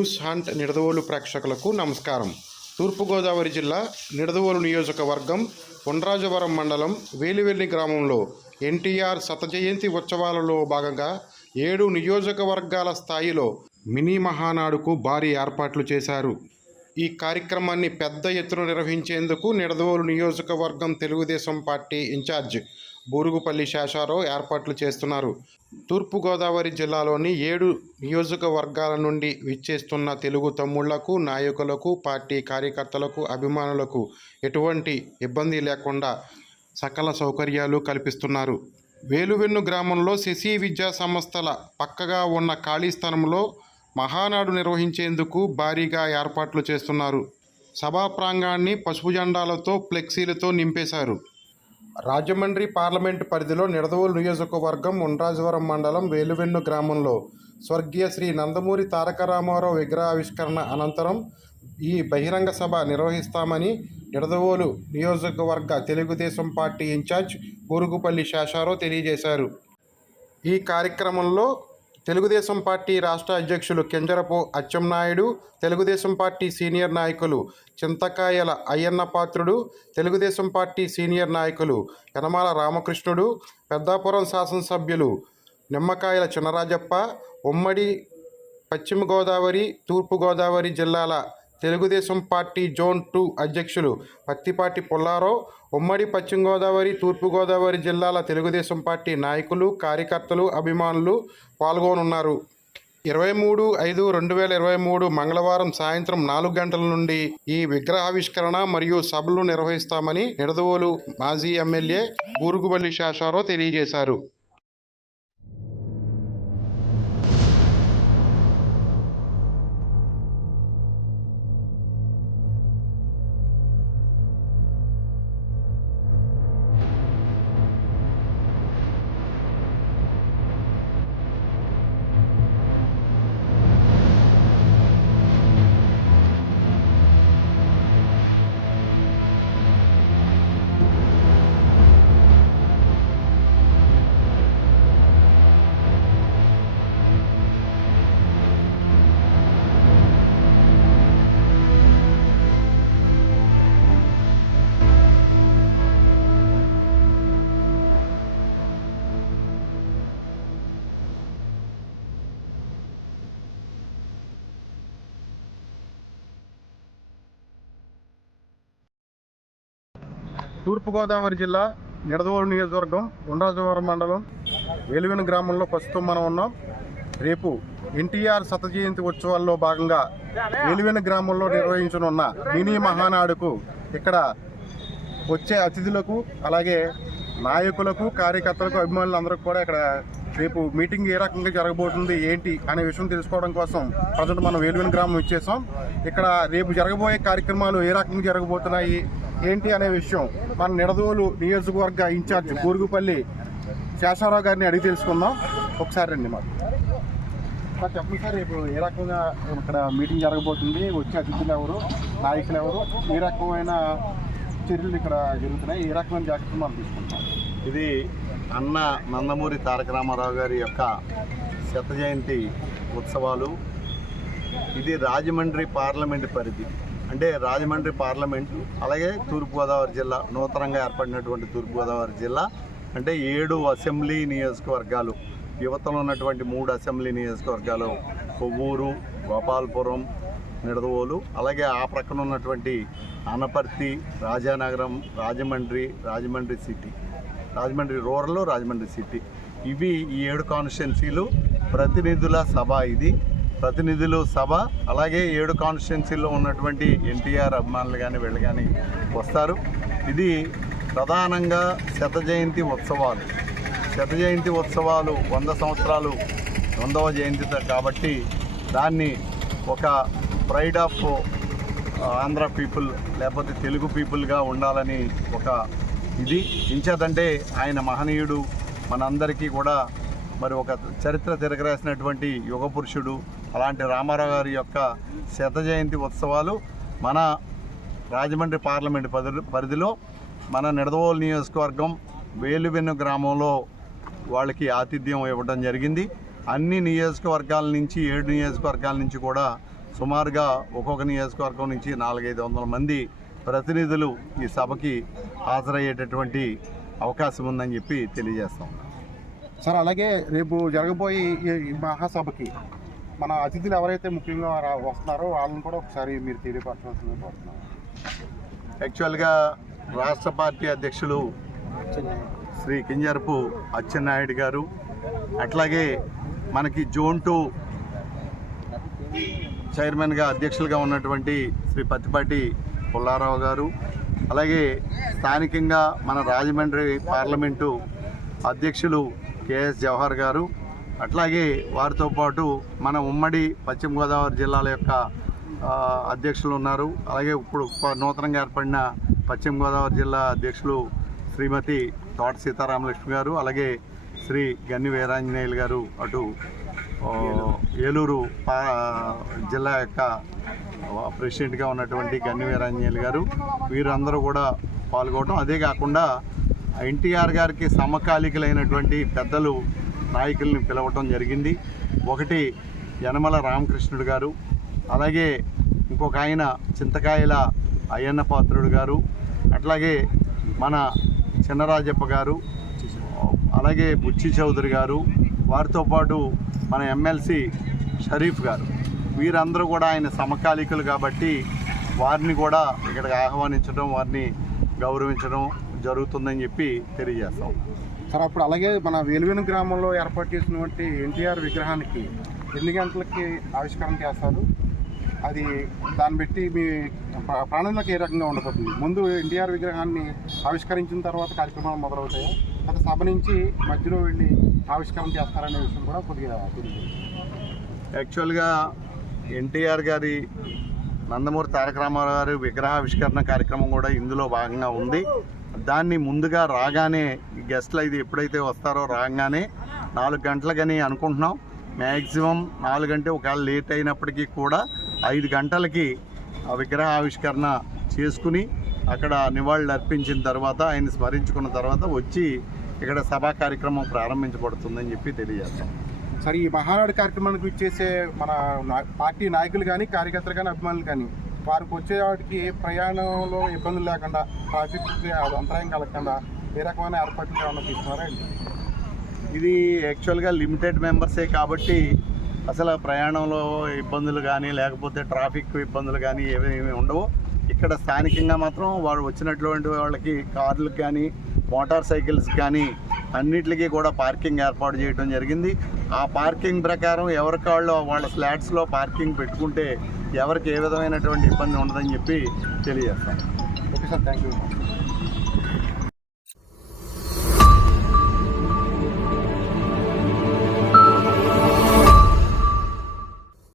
News hunt Nidadavolu ప్రేక్షకులకు నమస్కారం. తూర్పుగోదావరి జిల్లా నిడదవోలు నియోజకవర్గం ఉండ్రాజవరం మండలం వేలివెల్లి గ్రామంలో ఎన్టీఆర్ శత జయంతి ఉత్సవాలలో భాగంగా 7 నియోజకవర్గాల స్థాయిలో మినీ మహానాడుకు భారీ ఏర్పాట్లు చేశారు. ఈ కార్యక్రమాన్ని పెద్ద ఎత్తున నిర్వహించేందుకు నిడదవోలు నియోజకవర్గం తెలుగుదేశం పార్టీ ఇన్ఛార్జ్ బూరుగుపల్లి శేషారావు ఏర్పాట్లు చేస్తున్నారు. తూర్పుగోదావరి జిల్లాలోని 7 నియోజకవర్గాల నుండి విచ్చేస్తున్న తెలుగు తమ్ముళ్లకు, నాయకులకు, పార్టీ కార్యకర్తలకు, అభిమానులకు ఎటువంటి ఇబ్బంది లేకుండా సకల సౌకర్యాలు కల్పిస్తున్నారు. వేలువెన్ను గ్రామంలో శశి విద్యా సంస్థల పక్కగా ఉన్న ఖాళీ స్థలంలో మహానాడు నిర్వహించేందుకు భారీగా ఏర్పాట్లు చేస్తున్నారు. సభా ప్రాంగణాన్ని పసుపు జెండాలతో, ఫ్లెక్సీలతో నింపేశారు. రాజమండ్రి పార్లమెంటు పరిధిలో నిడదవోలు నియోజకవర్గం ఉండ్రాజవరం మండలం వేలువెన్ను గ్రామంలో స్వర్గీయ శ్రీ నందమూరి తారక రామారావు విగ్రహావిష్కరణ అనంతరం ఈ బహిరంగ సభ నిర్వహిస్తామని నిడదవోలు నియోజకవర్గ తెలుగుదేశం పార్టీ ఇన్ఛార్జ్ బూరుగుపల్లి శేషారావు తెలియజేశారు. ఈ కార్యక్రమంలో తెలుగుదేశం పార్టీ రాష్ట్ర అధ్యక్షులు కింజరపు అచ్చెన్నాయుడు, తెలుగుదేశం పార్టీ సీనియర్ నాయకులు చింతకాయల అయ్యన్న పాత్రుడు, తెలుగుదేశం పార్టీ సీనియర్ నాయకులు యనమాల రామకృష్ణుడు, పెద్దాపురం శాసనసభ్యులు నిమ్మకాయల చినరాజప్ప, ఉమ్మడి పశ్చిమ గోదావరి, తూర్పు గోదావరి జిల్లాల తెలుగుదేశం పార్టీ జోన్ 2 అధ్యక్షులు పత్తిపాటి పుల్లారావు, ఉమ్మడి పశ్చిమ గోదావరి, తూర్పు గోదావరి జిల్లాల తెలుగుదేశం పార్టీ నాయకులు, కార్యకర్తలు, అభిమానులు పాల్గొనున్నారు. 23/5/2023 మంగళవారం సాయంత్రం 4 గంటల నుండి ఈ విగ్రహావిష్కరణ మరియు సభలు నిర్వహిస్తామని నిడదవోలు మాజీ ఎమ్మెల్యే బూరుగుపల్లి శేషారావు తెలియజేశారు. తూర్పుగోదావరి జిల్లా నిడదవోలు నియోజకవర్గం ఉండ్రాజవరం మండలం వేలువెన్ను గ్రామంలో ప్రస్తుతం మనం ఉన్నాం. రేపు ఎన్టీఆర్ శత జయంతి ఉత్సవాల్లో భాగంగా వేలువెన్ను గ్రామంలో నిర్వహించనున్న మినీ మహానాడుకు ఇక్కడ వచ్చే అతిథులకు, అలాగే నాయకులకు, కార్యకర్తలకు, అభిమానులందరికీ కూడా ఇక్కడ రేపు మీటింగ్ ఏ రకంగా జరగబోతుంది ఏంటి అనే విషయం తెలుసుకోవడం కోసం ప్రజెంట్ మనం వేలువెన్ను గ్రామం ఇచ్చేసాం. ఇక్కడ రేపు జరగబోయే కార్యక్రమాలు ఏ రకంగా జరగబోతున్నాయి ఏంటి అనే విషయం మన నిడదవోలు నియోజకవర్గ ఇన్ఛార్జ్ బూరుగుపల్లి శేషారావు గారిని అడిగి తెలుసుకుందాం. ఒకసారి రండి మాకు చెప్పండి సార్, రేపు ఏ రకంగా ఇక్కడ మీటింగ్ జరగబోతుంది, వచ్చే అతిథులు ఎవరు, నాయకులు ఎవరు, ఏ రకమైన చర్యలు ఇక్కడ జరుగుతున్నాయి, ఏ రకమైన జాగ్రత్తలు మనం తీసుకుంటాం. ఇది అన్న నందమూరి తారక రామారావు గారి యొక్క శత జయంతి ఉత్సవాలు. ఇది రాజమండ్రి పార్లమెంటు పరిధి, అంటే రాజమండ్రి పార్లమెంటు, అలాగే తూర్పుగోదావరి జిల్లా, నూతనంగా ఏర్పడినటువంటి తూర్పుగోదావరి జిల్లా అంటే 7 అసెంబ్లీ నియోజకవర్గాలు, యువతలో ఉన్నటువంటి 3 అసెంబ్లీ నియోజకవర్గాలు కొవ్వూరు, గోపాలపురం, నిడదవోలు, అలాగే ఆ ప్రక్కన ఉన్నటువంటి Anaparthi, Rajanagaram, Rajahmundry city, Rajahmundry rural, Rajahmundry city, ఇవి ఈ 7 కాన్స్టిట్యున్సీలు ప్రతినిధుల సభ. ఇది ప్రతినిధులు సభ. అలాగే 7 కాన్స్టిట్యున్సీల్లో ఉన్నటువంటి ఎన్టీఆర్ అభిమానులు కానీ వీళ్ళు కానీ వస్తారు. ఇది ప్రధానంగా శత జయంతి ఉత్సవాలు. 100 సంవత్సరాలు 100వ జయంతి కాబట్టి దాన్ని ఒక ప్రైడ్ ఆఫ్ ఆంధ్ర పీపుల్, లేకపోతే తెలుగు పీపుల్గా ఉండాలని ఒక ఇది ఇంచేదంటే ఆయన మహనీయుడు, మనందరికీ కూడా మరి ఒక చరిత్ర తిరగరాసినటువంటి యుగ పురుషుడు. అలాంటి రామారావు గారి యొక్క శత జయంతి ఉత్సవాలు మన రాజమండ్రి పార్లమెంట్ పరిధిలో మన నిడదవోలు నియోజకవర్గం వేలువెన్ను గ్రామంలో వాళ్ళకి ఆతిథ్యం ఇవ్వడం జరిగింది. అన్ని నియోజకవర్గాల నుంచి 7 నియోజకవర్గాల నుంచి కూడా సుమారుగా ఒక్కొక్క నియోజకవర్గం నుంచి 400-500 మంది ప్రతినిధులు ఈ సభకి హాజరయ్యేటటువంటి అవకాశం ఉందని చెప్పి తెలియజేస్తాం. సార్, అలాగే రేపు జరగబోయే ఈ మహాసభకి మన అతిథులు ఎవరైతే ముఖ్యంగా వస్తున్నారో వాళ్ళని కూడా ఒకసారి మీరు తెలియపరచాల్సిందిగా కోరుతున్నాను. యాక్చువల్గా రాష్ట్ర పార్టీ అధ్యక్షులు శ్రీ కింజరపు అచ్చెన్నాయుడు గారు, అట్లాగే మనకి జోన్ 2 చైర్మన్గా అధ్యక్షులుగా ఉన్నటువంటి శ్రీ పత్తిపాటి పుల్లారావు గారు, అలాగే స్థానికంగా మన రాజమండ్రి పార్లమెంటు అధ్యక్షులు కేఎస్ జవహర్ గారు, అట్లాగే వారితో పాటు మన ఉమ్మడి పశ్చిమ గోదావరి జిల్లాల యొక్క అధ్యక్షులు ఉన్నారు. అలాగే ఇప్పుడు నూతనంగా ఏర్పడిన పశ్చిమ గోదావరి జిల్లా అధ్యక్షులు శ్రీమతి తోట సీతారామలక్ష్మి గారు, అలాగే శ్రీ గన్ని వీరాంజనేయులు గారు, అటు ఏలూరు జిల్లా యొక్క ప్రెసిడెంట్గా ఉన్నటువంటి గన్ని వీరాంజనేయులు గారు, వీరందరూ కూడా పాల్గొనడం. అదే కాకుండా ఎన్టీఆర్ గారికి సమకాలీకులైనటువంటి పెద్దలు నాయకుల్ని పిలవటం జరిగింది. ఒకటి యనమల రామకృష్ణుడు గారు, అలాగే ఇంకొక ఆయన చింతకాయల అయ్యన్న పాత్రుడు గారు, అట్లాగే మన చిన్నరాజప్ప గారు, అలాగే బుచ్చి చౌదరి గారు, వారితో పాటు మన ఎమ్మెల్సీ షరీఫ్ గారు, వీరందరూ కూడా ఆయన సమకాలీకులు కాబట్టి వారిని కూడా ఇక్కడికి ఆహ్వానించడం, వారిని గౌరవించడం జరుగుతుందని చెప్పి తెలియజేస్తాం. సార్, అప్పుడు అలాగే మన వేలువెను గ్రామంలో ఏర్పాటు చేసినటువంటి ఎన్టీఆర్ విగ్రహానికి ఎన్ని గంటలకి ఆవిష్కరణ చేస్తారు? అది దాన్ని బట్టి మీ ప్రణాళిక ఏ రకంగా ఉండబోతుంది? ముందు ఎన్టీఆర్ విగ్రహాన్ని ఆవిష్కరించిన తర్వాత కార్యక్రమాలు మొదలవుతాయా, లేదా సభ నుంచి మధ్యలో వెళ్ళి ఆవిష్కరణ చేస్తారనే విషయం కూడా కొద్దిగా తెలియదు. యాక్చువల్గా ఎన్టీఆర్ గారి నందమూరి తారక రామారావు గారి విగ్రహావిష్కరణ కార్యక్రమం కూడా ఇందులో భాగంగా ఉంది. దాన్ని ముందుగా రాగానే గెస్ట్లు ఇది ఎప్పుడైతే వస్తారో రాగానే 4 గంటలకని అనుకుంటున్నాం. మ్యాక్సిమం 4 గంటలు, ఒకవేళ లేట్ అయినప్పటికీ కూడా 5 గంటలకి ఆ విగ్రహ ఆవిష్కరణ చేసుకుని అక్కడ నివాళులు అర్పించిన తర్వాత, ఆయన స్మరించుకున్న తర్వాత వచ్చి ఇక్కడ సభా కార్యక్రమం ప్రారంభించబడుతుందని చెప్పి తెలియజేస్తాం. సరే, ఈ మహానాడు కార్యక్రమానికి ఇచ్చేసే మన పార్టీ నాయకులు కానీ, కార్యకర్తలు కానీ, అభిమానులు కానీ, వారికి వచ్చే వాటికి ప్రయాణంలో ఇబ్బందులు లేకుండా, ట్రాఫిక్కి అంతరాయం కలగకుండా ఏ రకమైన ఏర్పాట్లు ఏమన్నా తీసుకున్నారా? ఇది యాక్చువల్గా లిమిటెడ్ మెంబర్సే కాబట్టి అసలు ప్రయాణంలో ఇబ్బందులు కానీ, లేకపోతే ట్రాఫిక్ ఇబ్బందులు కానీ ఏమేమి ఉండవు. ఇక్కడ స్థానికంగా మాత్రం వాడు వచ్చినటువంటి వాళ్ళకి కార్లకు కానీ, మోటార్ సైకిల్స్ కానీ అన్నిటికీ కూడా పార్కింగ్ ఏర్పాటు చేయడం జరిగింది. ఆ పార్కింగ్ ప్రకారం ఎవరికి వాళ్ళు వాళ్ళ ఫ్లాట్స్లో పార్కింగ్ పెట్టుకుంటే ఎవరికి ఏ విధమైనటువంటి ఇబ్బంది ఉండదని చెప్పి తెలియజేస్తాం. Okay sir, thank you.